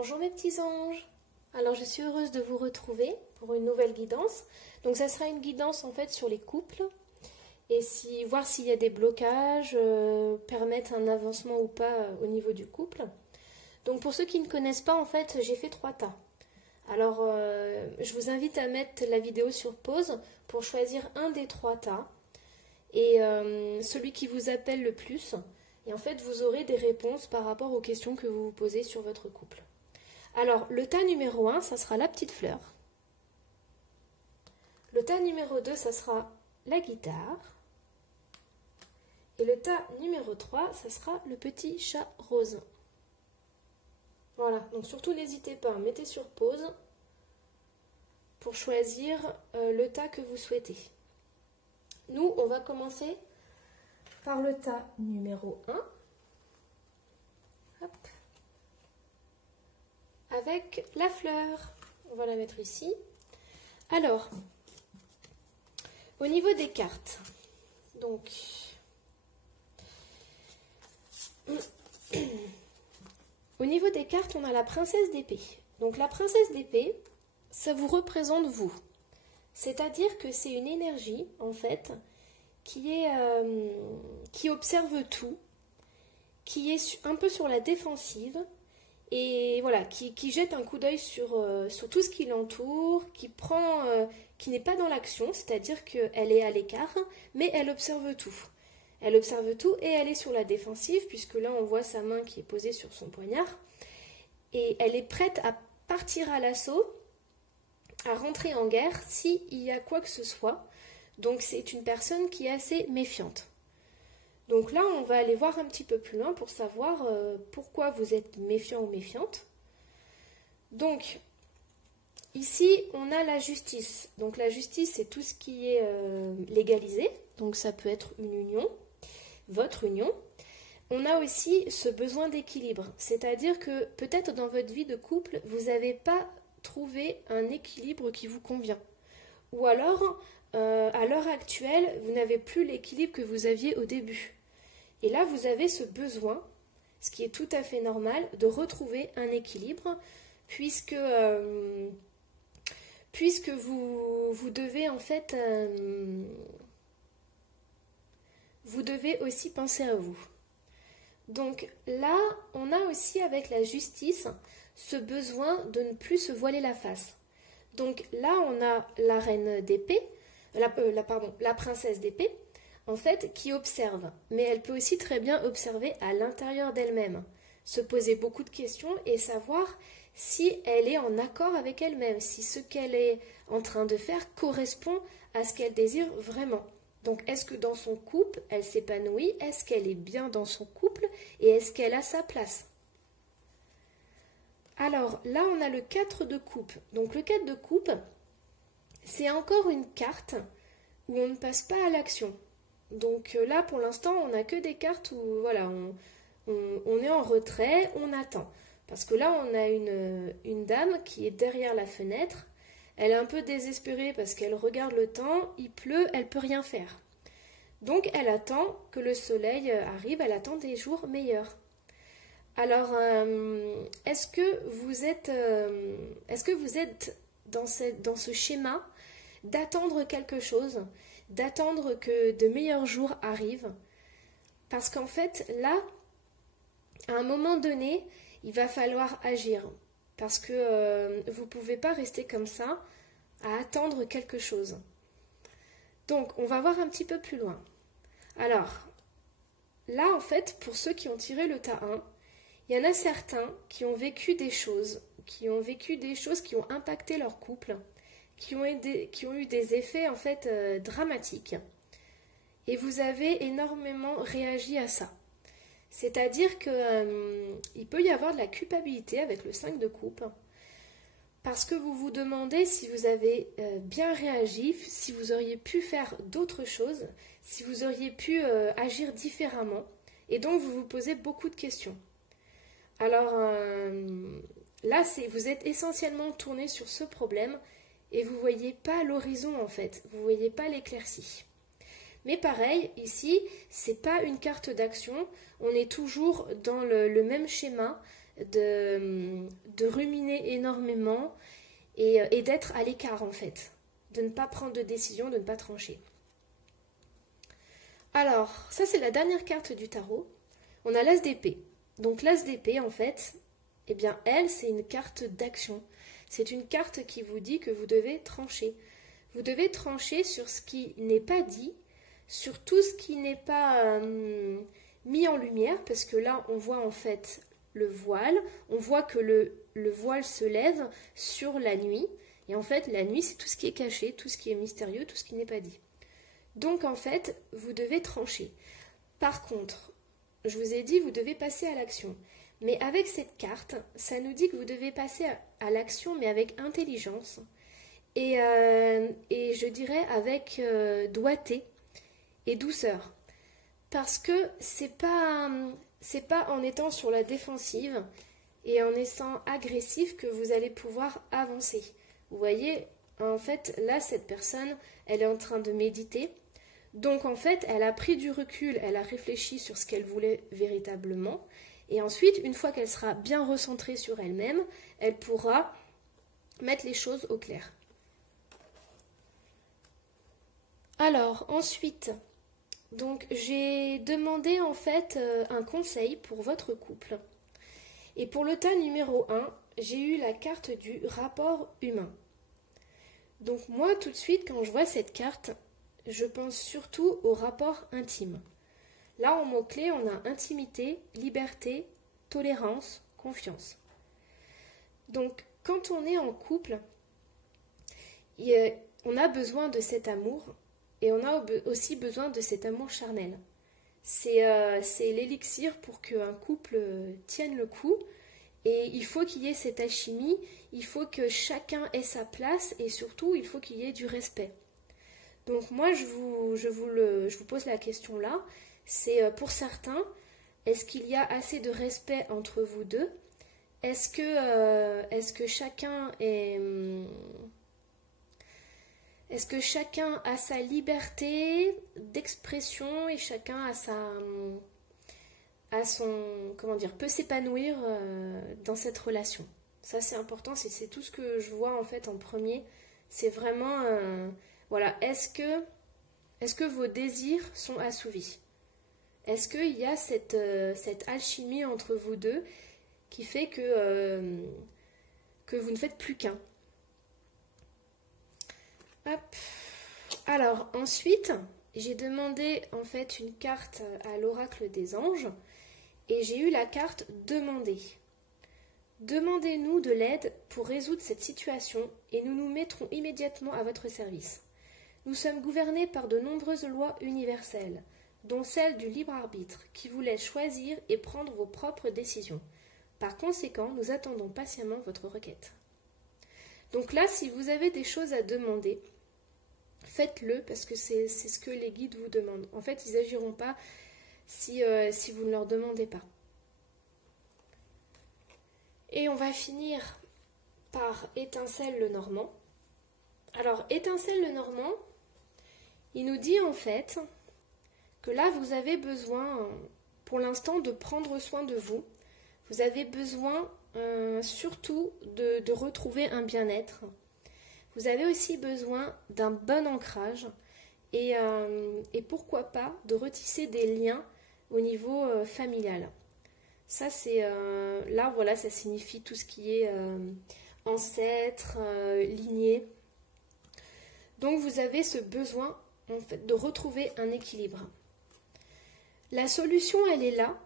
Bonjour mes petits anges. Alors je suis heureuse de vous retrouver pour une nouvelle guidance. Donc ça sera une guidance en fait sur les couples et voir s'il y a des blocages, permettre un avancement ou pas au niveau du couple. Donc pour ceux qui ne connaissent pas en fait, j'ai fait 3 tas. Alors je vous invite à mettre la vidéo sur pause pour choisir un des 3 tas et celui qui vous appelle le plus. Et en fait vous aurez des réponses par rapport aux questions que vous vous posez sur votre couple. Alors, le tas numéro 1, ça sera la petite fleur. Le tas numéro 2, ça sera la guitare. Et le tas numéro 3, ça sera le petit chat rose. Voilà, donc surtout n'hésitez pas, mettez sur pause pour choisir le tas que vous souhaitez. Nous, on va commencer par le tas numéro 1. Hop. Avec la fleur. On va la mettre ici. Alors, au niveau des cartes, donc, au niveau des cartes, on a la princesse d'épée. Donc la princesse d'épée, ça vous représente vous. C'est-à-dire que c'est une énergie, en fait, qui observe tout, qui est un peu sur la défensive, et voilà, qui jette un coup d'œil sur tout ce qui l'entoure, qui n'est pas dans l'action, c'est-à-dire qu'elle est à l'écart, mais elle observe tout. Elle observe tout et elle est sur la défensive, puisque là on voit sa main qui est posée sur son poignard, et elle est prête à partir à l'assaut, à rentrer en guerre s'il y a quoi que ce soit. Donc c'est une personne qui est assez méfiante. Donc là, on va aller voir un petit peu plus loin pour savoir pourquoi vous êtes méfiant ou méfiante. Donc, ici, on a la justice. Donc la justice, c'est tout ce qui est légalisé. Donc ça peut être une union, votre union. On a aussi ce besoin d'équilibre. C'est-à-dire que peut-être dans votre vie de couple, vous n'avez pas trouvé un équilibre qui vous convient. Ou alors, à l'heure actuelle, vous n'avez plus l'équilibre que vous aviez au début. Et là, vous avez ce besoin, ce qui est tout à fait normal, de retrouver un équilibre, puisque vous devez en fait, vous devez aussi penser à vous. Donc là, on a aussi avec la justice ce besoin de ne plus se voiler la face. Donc là, on a la reine d'épée, la princesse d'épée, en fait, qui observe. Mais elle peut aussi très bien observer à l'intérieur d'elle-même, se poser beaucoup de questions et savoir si elle est en accord avec elle-même, si ce qu'elle est en train de faire correspond à ce qu'elle désire vraiment. Donc, est-ce que dans son couple, elle s'épanouit? Est-ce qu'elle est bien dans son couple? Et est-ce qu'elle a sa place? Alors, là, on a le 4 de coupe. Donc, le 4 de coupe, c'est encore une carte où on ne passe pas à l'action. Donc là, pour l'instant, on n'a que des cartes où voilà, on est en retrait, on attend. Parce que là, on a une dame qui est derrière la fenêtre. Elle est un peu désespérée parce qu'elle regarde le temps, il pleut, elle ne peut rien faire. Donc, elle attend que le soleil arrive, elle attend des jours meilleurs. Alors, est-ce que vous êtes dans ce schéma d'attendre quelque chose, d'attendre que de meilleurs jours arrivent? Parce qu'en fait, là, à un moment donné, il va falloir agir. Parce que vous ne pouvez pas rester comme ça, à attendre quelque chose. Donc, on va voir un petit peu plus loin. Alors, là, en fait, pour ceux qui ont tiré le tas 1, il y en a certains qui ont vécu des choses, qui ont impacté leur couple, qui ont eu des effets en fait dramatiques. Et vous avez énormément réagi à ça. C'est-à-dire qu'il peut y avoir de la culpabilité avec le 5 de coupe, parce que vous vous demandez si vous avez bien réagi, si vous auriez pu faire d'autres choses, si vous auriez pu agir différemment, et donc vous vous posez beaucoup de questions. Alors là, vous êtes essentiellement tourné sur ce problème, et vous ne voyez pas l'horizon en fait, vous ne voyez pas l'éclaircie. Mais pareil, ici, c'est pas une carte d'action, on est toujours dans le même schéma, de ruminer énormément et d'être à l'écart en fait, de ne pas prendre de décision, de ne pas trancher. Alors, ça c'est la dernière carte du tarot. On a l'as d'épée. Donc l'as d'épée en fait, eh bien elle c'est une carte d'action. C'est une carte qui vous dit que vous devez trancher. Vous devez trancher sur ce qui n'est pas dit, sur tout ce qui n'est pas mis en lumière, parce que là on voit en fait le voile, on voit que le voile se lève sur la nuit, et en fait la nuit c'est tout ce qui est caché, tout ce qui est mystérieux, tout ce qui n'est pas dit. Donc en fait vous devez trancher. Par contre, je vous ai dit vous devez passer à l'action. Mais avec cette carte, ça nous dit que vous devez passer à l'action, mais avec intelligence. Et je dirais avec doigté et douceur. Parce que c'est pas en étant sur la défensive et en étant agressif que vous allez pouvoir avancer. Vous voyez, en fait, là, cette personne, elle est en train de méditer. Donc, en fait, elle a pris du recul, elle a réfléchi sur ce qu'elle voulait véritablement. Et ensuite, une fois qu'elle sera bien recentrée sur elle-même, elle pourra mettre les choses au clair. Alors, ensuite, donc j'ai demandé en fait un conseil pour votre couple. Et pour le tas numéro 1, j'ai eu la carte du rapport humain. Donc moi, tout de suite, quand je vois cette carte, je pense surtout au rapport intime. Là, en mots-clés, on a intimité, liberté, tolérance, confiance. Donc, quand on est en couple, on a besoin de cet amour et on a aussi besoin de cet amour charnel. C'est l'élixir pour qu'un couple tienne le coup. Et il faut qu'il y ait cette alchimie, il faut que chacun ait sa place et surtout, il faut qu'il y ait du respect. Donc moi, je vous pose la question là. C'est pour certains, est-ce qu'il y a assez de respect entre vous deux? Est-ce que chacun a sa liberté d'expression et chacun peut s'épanouir dans cette relation? Ça c'est important, c'est tout ce que je vois en fait en premier. C'est vraiment, voilà, est-ce que vos désirs sont assouvis? Est-ce qu'il y a cette alchimie entre vous deux qui fait que vous ne faites plus qu'un? Hop. Alors ensuite, j'ai demandé en fait une carte à l'oracle des anges et j'ai eu la carte demander. Demandez-nous de l'aide pour résoudre cette situation et nous nous mettrons immédiatement à votre service. Nous sommes gouvernés par de nombreuses lois universelles, dont celle du libre arbitre, qui vous laisse choisir et prendre vos propres décisions. Par conséquent, nous attendons patiemment votre requête. Donc là, si vous avez des choses à demander, faites-le parce que c'est ce que les guides vous demandent. En fait, ils n'agiront pas si vous ne leur demandez pas. Et on va finir par Étincelle le Normand. Alors, Étincelle le Normand, il nous dit en fait que là, vous avez besoin, pour l'instant, de prendre soin de vous. Vous avez besoin surtout de retrouver un bien-être. Vous avez aussi besoin d'un bon ancrage et pourquoi pas de retisser des liens au niveau familial. Ça, c'est là, voilà, ça signifie tout ce qui est ancêtre, lignée. Donc, vous avez ce besoin en fait, de retrouver un équilibre. La solution, elle est là.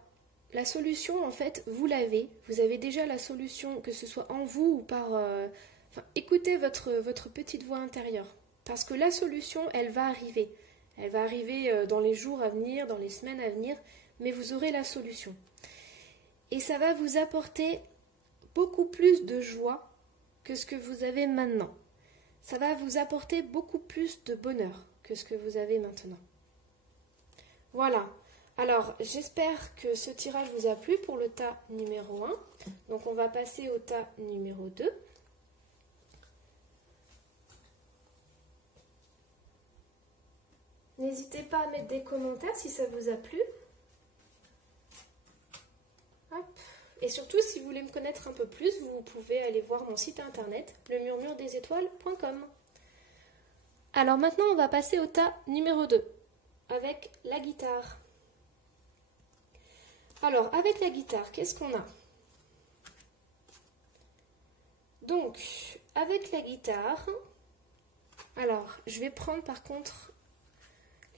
La solution, en fait, vous l'avez. Vous avez déjà la solution, que ce soit en vous ou par... écoutez votre petite voix intérieure. Parce que la solution, elle va arriver. Elle va arriver dans les jours à venir, dans les semaines à venir, mais vous aurez la solution. Et ça va vous apporter beaucoup plus de joie que ce que vous avez maintenant. Ça va vous apporter beaucoup plus de bonheur que ce que vous avez maintenant. Voilà. Alors, j'espère que ce tirage vous a plu pour le tas numéro 1. Donc, on va passer au tas numéro 2. N'hésitez pas à mettre des commentaires si ça vous a plu. Hop. Et surtout, si vous voulez me connaître un peu plus, vous pouvez aller voir mon site internet, lemurmuredesétoiles.com. Alors maintenant, on va passer au tas numéro 2, avec la guitare. Alors, avec la guitare, qu'est-ce qu'on a? Donc, avec la guitare, alors, je vais prendre par contre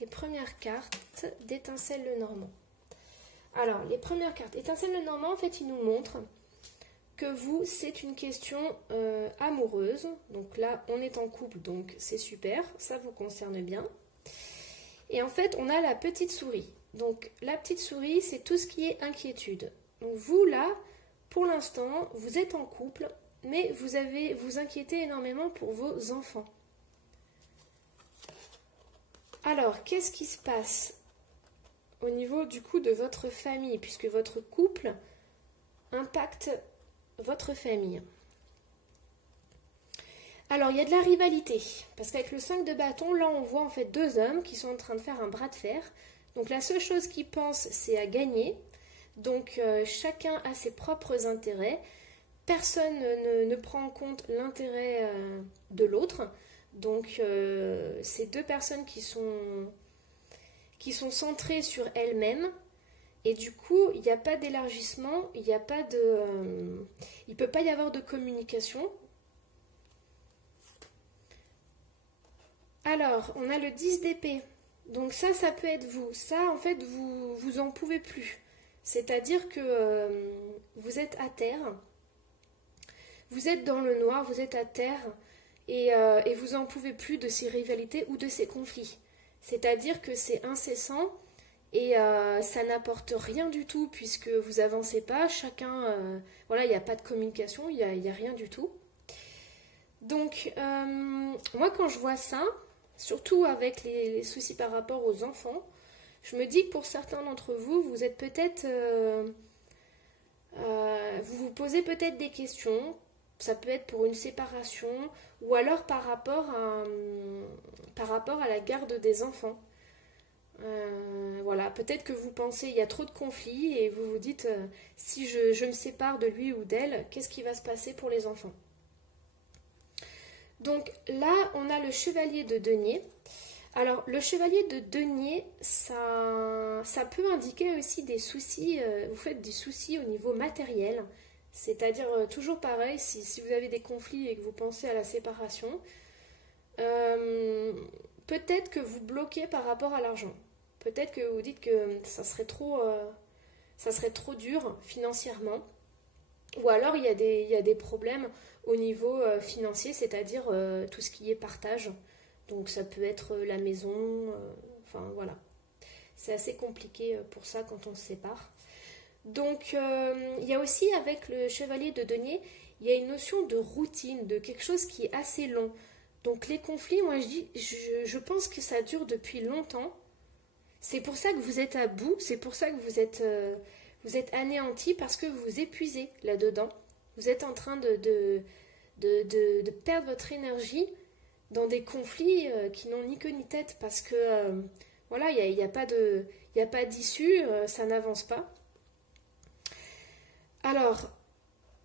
les premières cartes d'Étincelle Lenormand. Alors, les premières cartes. Étincelle Lenormand, en fait, il nous montre que vous, c'est une question amoureuse. Donc là, on est en couple, donc c'est super, ça vous concerne bien. Et en fait, on a la petite souris. Donc, la petite souris, c'est tout ce qui est inquiétude. Donc, vous, là, pour l'instant, vous êtes en couple, mais vous inquiétez énormément pour vos enfants. Alors, qu'est-ce qui se passe au niveau, du coup, de votre famille, puisque votre couple impacte votre famille? Alors, il y a de la rivalité, parce qu'avec le 5 de bâton, là, on voit en fait deux hommes qui sont en train de faire un bras de fer. Donc, la seule chose qu'ils pensent, c'est à gagner. Donc, chacun a ses propres intérêts. Personne ne prend en compte l'intérêt de l'autre. Donc, c'est deux personnes qui sont centrées sur elles-mêmes. Et du coup, il n'y a pas d'élargissement, il ne peut pas y avoir de communication. Alors, on a le 10 d'épée. Donc ça peut être vous. Ça, en fait, vous en pouvez plus. C'est-à-dire que vous êtes à terre, vous êtes dans le noir, vous êtes à terre, et vous en pouvez plus de ces rivalités ou de ces conflits. C'est-à-dire que c'est incessant, et ça n'apporte rien du tout, puisque vous avancez pas, chacun... voilà, il n'y a pas de communication, il n'y a rien du tout. Donc, moi, quand je vois ça, surtout avec les soucis par rapport aux enfants, je me dis que pour certains d'entre vous, vous êtes peut-être... vous vous posez peut-être des questions. Ça peut être pour une séparation ou alors par rapport à la garde des enfants. Voilà, peut-être que vous pensez il y a trop de conflits et vous vous dites si je me sépare de lui ou d'elle, qu'est-ce qui va se passer pour les enfants? Donc là, on a le chevalier de denier. Alors, le chevalier de denier, ça peut indiquer aussi des soucis, vous faites des soucis au niveau matériel, c'est-à-dire toujours pareil, si vous avez des conflits et que vous pensez à la séparation, peut-être que vous bloquez par rapport à l'argent. Peut-être que vous dites que ça serait trop dur financièrement. Ou alors il y a des problèmes au niveau financier, c'est-à-dire tout ce qui est partage. Donc ça peut être la maison, enfin voilà. C'est assez compliqué pour ça quand on se sépare. Donc il y a aussi avec le chevalier de denier, il y a une notion de routine, de quelque chose qui est assez long. Donc les conflits, moi je pense que ça dure depuis longtemps. C'est pour ça que vous êtes à bout, c'est pour ça que vous êtes anéanti, parce que vous vous épuisez là-dedans. Vous êtes en train de perdre votre énergie dans des conflits qui n'ont ni queue ni tête, parce que voilà, il n'y a pas d'issue, ça n'avance pas. Alors,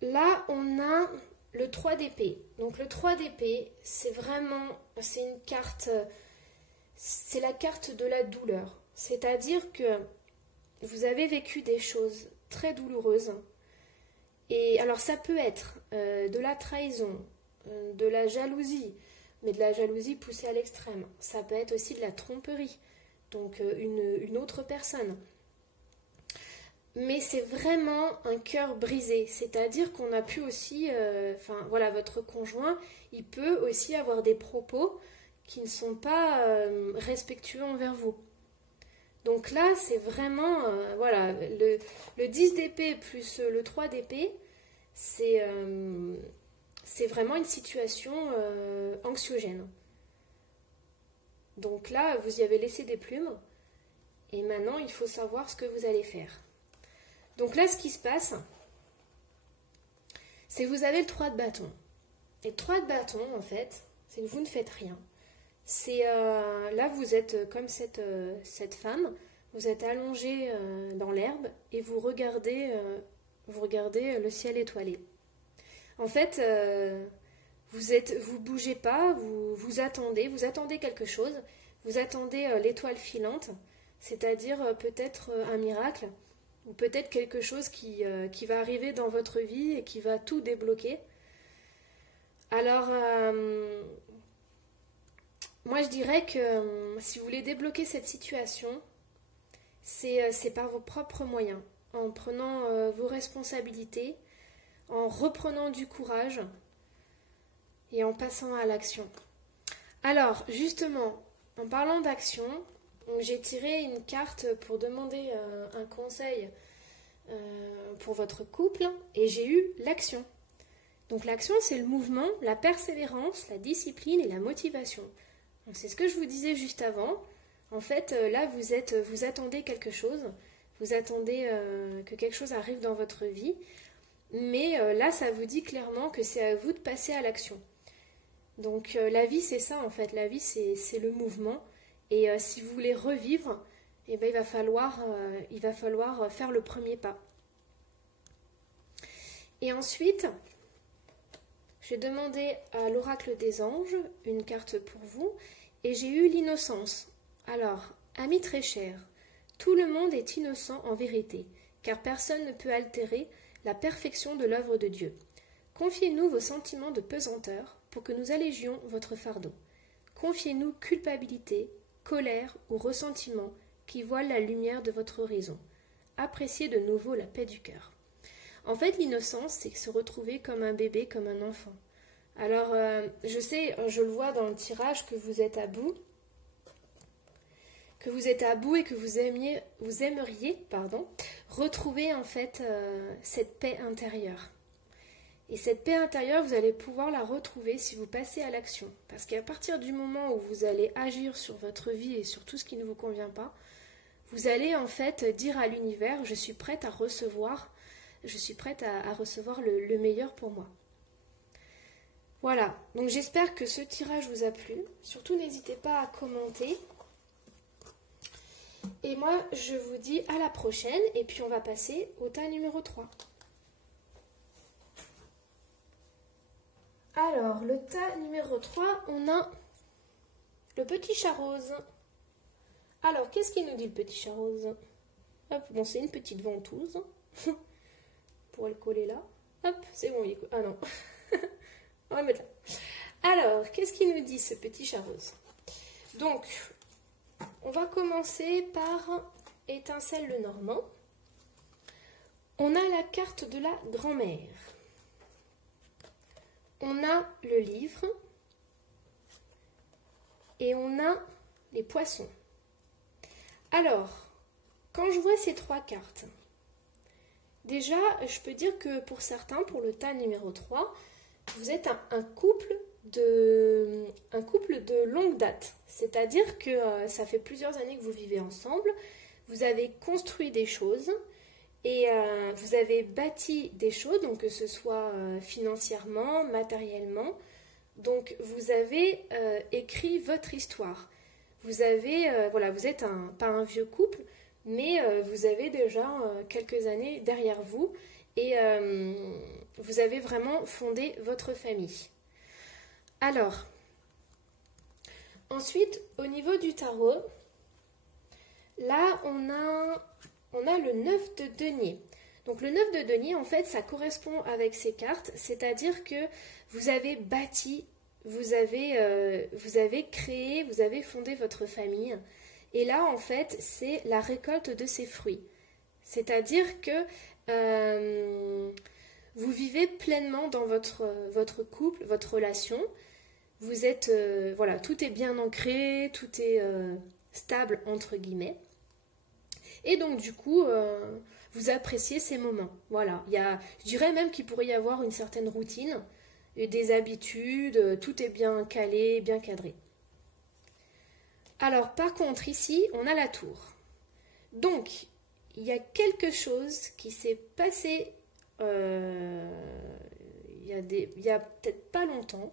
là, on a le 3 d'épée. Donc le 3 d'épée, c'est une carte, c'est la carte de la douleur. C'est-à-dire que vous avez vécu des choses très douloureuses. Et alors ça peut être de la trahison, de la jalousie, mais de la jalousie poussée à l'extrême. Ça peut être aussi de la tromperie, donc une autre personne. Mais c'est vraiment un cœur brisé, c'est-à-dire qu'on a pu aussi, voilà, votre conjoint, il peut aussi avoir des propos qui ne sont pas respectueux envers vous. Donc là, c'est vraiment, voilà, le 10 d'épée plus le 3 d'épée, c'est vraiment une situation anxiogène. Donc là, vous y avez laissé des plumes, et maintenant, il faut savoir ce que vous allez faire. Donc là, ce qui se passe, c'est que vous avez le 3 de bâton. Et le 3 de bâton, en fait, c'est que vous ne faites rien. C'est là, vous êtes comme cette femme, vous êtes allongée dans l'herbe et vous regardez vous regardez le ciel étoilé. En fait, vous bougez pas, vous attendez quelque chose, vous attendez l'étoile filante, c'est-à-dire peut-être un miracle, ou peut-être quelque chose qui va arriver dans votre vie et qui va tout débloquer. Alors, moi je dirais que si vous voulez débloquer cette situation, c'est par vos propres moyens, en prenant vos responsabilités, en reprenant du courage et en passant à l'action. Alors, justement, en parlant d'action, j'ai tiré une carte pour demander un conseil pour votre couple et j'ai eu l'action. Donc l'action, c'est le mouvement, la persévérance, la discipline et la motivation. Donc, c'est ce que je vous disais juste avant. En fait, là, vous attendez quelque chose, vous attendez que quelque chose arrive dans votre vie, mais là, ça vous dit clairement que c'est à vous de passer à l'action. Donc, la vie, c'est ça, en fait. La vie, c'est le mouvement. Et si vous voulez revivre, eh ben, il va falloir faire le premier pas. Et ensuite, j'ai demandé à l'oracle des anges une carte pour vous, et j'ai eu l'innocence. Alors, amis très chers, tout le monde est innocent en vérité, car personne ne peut altérer la perfection de l'œuvre de Dieu. Confiez-nous vos sentiments de pesanteur pour que nous allégions votre fardeau. Confiez-nous culpabilité, colère ou ressentiment qui voilent la lumière de votre raison. Appréciez de nouveau la paix du cœur. En fait, l'innocence, c'est se retrouver comme un bébé, comme un enfant. Alors, je sais, je le vois dans le tirage que vous êtes à bout, et que vous aimeriez retrouver en fait cette paix intérieure. Et cette paix intérieure, vous allez pouvoir la retrouver si vous passez à l'action. Parce qu'à partir du moment où vous allez agir sur votre vie et sur tout ce qui ne vous convient pas, vous allez en fait dire à l'univers, je suis prête à recevoir le meilleur pour moi. Voilà, donc j'espère que ce tirage vous a plu. Surtout, n'hésitez pas à commenter. Et moi, je vous dis à la prochaine. Et puis, on va passer au tas numéro 3. Alors, le tas numéro 3, on a le petit chat rose. Alors, qu'est-ce qu'il nous dit, le petit chat rose? Hop, bon, c'est une petite ventouse. Pour le coller là. Hop, c'est bon, il est... Ah non. On va mettre là. Alors, qu'est-ce qu'il nous dit, ce petit chat rose? Donc, on va commencer par Étincelle le Normand. On a la carte de la grand-mère. On a le livre. Et on a les poissons. Alors, quand je vois ces 3 cartes, déjà, je peux dire que pour certains, pour le tas numéro 3, vous êtes un couple de longue date. C'est-à-dire que ça fait plusieurs années que vous vivez ensemble, vous avez construit des choses et vous avez bâti des choses, donc que ce soit financièrement, matériellement. Donc vous avez écrit votre histoire. Vous avez, vous êtes pas un vieux couple, mais vous avez déjà quelques années derrière vous et vous avez vraiment fondé votre famille. Alors, ensuite, au niveau du tarot, là, on a le 9 de denier. Donc, le 9 de denier, en fait, ça correspond avec ces cartes, c'est-à-dire que vous avez bâti, vous avez créé, vous avez fondé votre famille. Et là, en fait, c'est la récolte de ses fruits. C'est-à-dire que vous vivez pleinement dans votre couple, votre relation. Vous êtes, tout est bien ancré, tout est stable, entre guillemets. Et donc, du coup, vous appréciez ces moments. Voilà, je dirais même qu'il pourrait y avoir une certaine routine, des habitudes, tout est bien calé, bien cadré. Alors, par contre, ici, on a la tour. Donc, il y a quelque chose qui s'est passé il y a peut-être pas longtemps,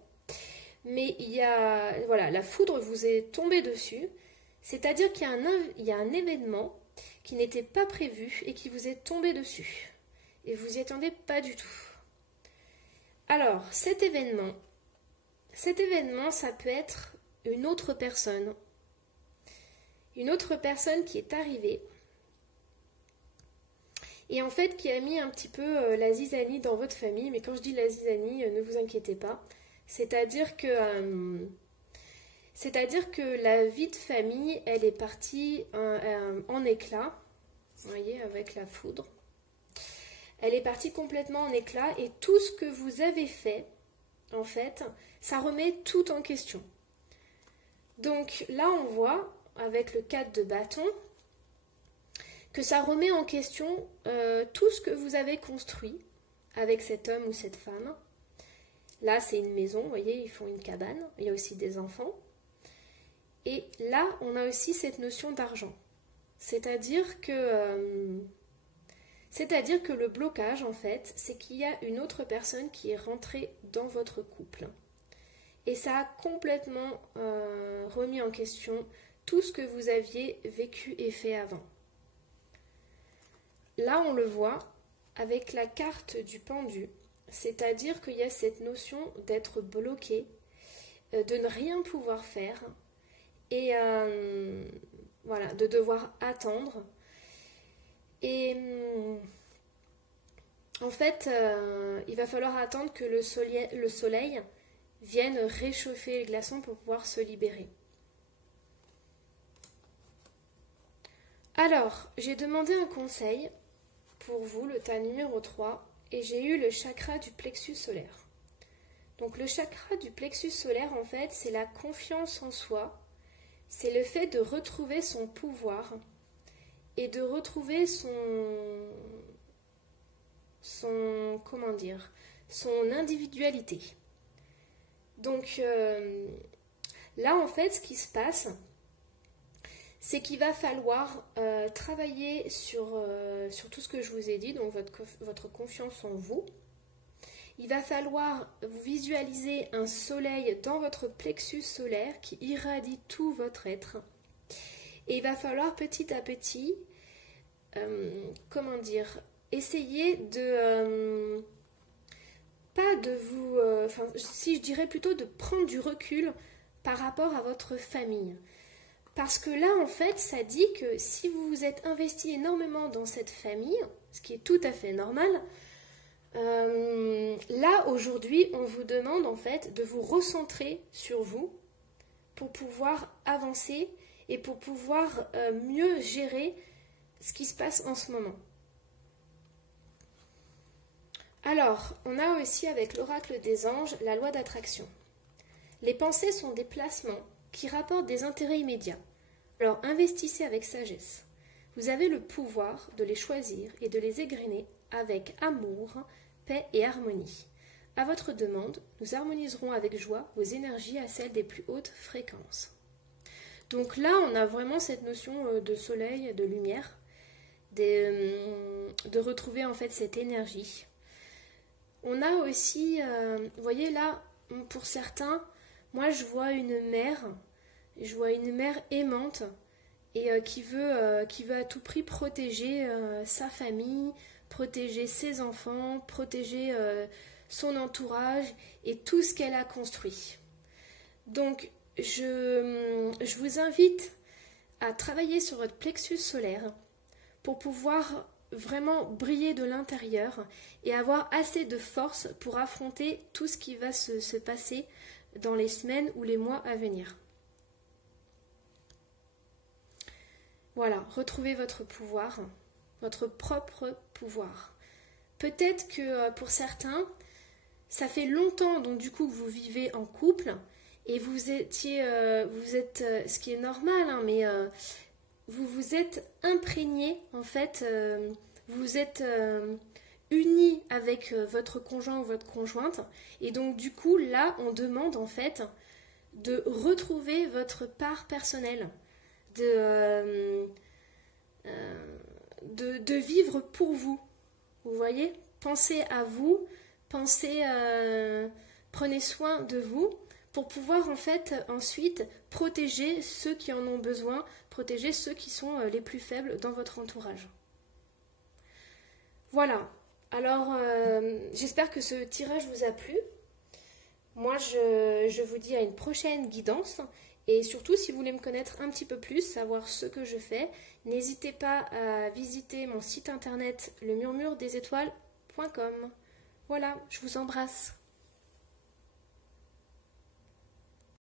mais la foudre vous est tombée dessus, c'est-à-dire qu'il y a un événement qui n'était pas prévu et qui vous est tombé dessus. et vous y attendez pas du tout. Alors, cet événement, ça peut être une autre personne qui est arrivée et en fait qui a mis un petit peu la zizanie dans votre famille. Mais quand je dis la zizanie, ne vous inquiétez pas, c'est-à-dire que la vie de famille, elle est partie en éclats, vous voyez, avec la foudre. Elle est partie complètement en éclats et tout ce que vous avez fait, en fait, ça remet tout en question. Donc là, on voit, avec le 4 de bâton, que ça remet en question tout ce que vous avez construit avec cet homme ou cette femme. Là, c'est une maison, vous voyez, ils font une cabane, il y a aussi des enfants. Et là, on a aussi cette notion d'argent. C'est-à-dire que le blocage, en fait, c'est qu'il y a une autre personne qui est rentrée dans votre couple. Et ça a complètement remis en question tout ce que vous aviez vécu et fait avant. Là, on le voit avec la carte du pendu. C'est-à-dire qu'il y a cette notion d'être bloqué, de ne rien pouvoir faire et voilà, de devoir attendre. Et en fait, il va falloir attendre que le soleil vienne réchauffer les glaçons pour pouvoir se libérer. Alors, j'ai demandé un conseil pour vous, le tas numéro 3, et j'ai eu le chakra du plexus solaire. Donc le chakra du plexus solaire, en fait, c'est la confiance en soi, c'est le fait de retrouver son pouvoir et de retrouver son individualité. Donc là, en fait, ce qui se passe, c'est qu'il va falloir travailler sur tout ce que je vous ai dit, donc votre confiance en vous. Il va falloir vous visualiser un soleil dans votre plexus solaire qui irradie tout votre être. Et il va falloir petit à petit, essayer de... pas de vous... si je dirais plutôt de prendre du recul par rapport à votre famille. Parce que là, en fait, ça dit que si vous vous êtes investi énormément dans cette famille, ce qui est tout à fait normal, là, aujourd'hui, on vous demande, en fait, de vous recentrer sur vous pour pouvoir avancer et pour pouvoir mieux gérer ce qui se passe en ce moment. Alors, on a aussi avec l'oracle des anges la loi d'attraction. Les pensées sont des placements qui rapportent des intérêts immédiats. Alors investissez avec sagesse. Vous avez le pouvoir de les choisir et de les égrener avec amour, paix et harmonie. À votre demande, nous harmoniserons avec joie vos énergies à celles des plus hautes fréquences. Donc là, on a vraiment cette notion de soleil, de lumière, de retrouver en fait cette énergie. On a aussi, vous voyez là, pour certains, moi je vois une mère aimante et qui veut à tout prix protéger sa famille, protéger ses enfants, protéger son entourage et tout ce qu'elle a construit. Donc je vous invite à travailler sur votre plexus solaire pour pouvoir vraiment briller de l'intérieur et avoir assez de force pour affronter tout ce qui va se passer dans les semaines ou les mois à venir. Voilà, retrouvez votre pouvoir, votre propre pouvoir. Peut-être que pour certains, ça fait longtemps donc du coup que vous vivez en couple et vous êtes, ce qui est normal, hein, mais vous vous êtes imprégné, en fait, vous êtes unis avec votre conjoint ou votre conjointe et donc du coup là on demande en fait de retrouver votre part personnelle, de vivre pour vous. Vous voyez, pensez à vous, prenez soin de vous pour pouvoir en fait ensuite protéger ceux qui en ont besoin, protéger ceux qui sont les plus faibles dans votre entourage. Voilà, Alors, j'espère que ce tirage vous a plu. Moi, je vous dis à une prochaine guidance. Et surtout, si vous voulez me connaître un petit peu plus, savoir ce que je fais, n'hésitez pas à visiter mon site internet lemurmuredesétoiles.com. Voilà, je vous embrasse.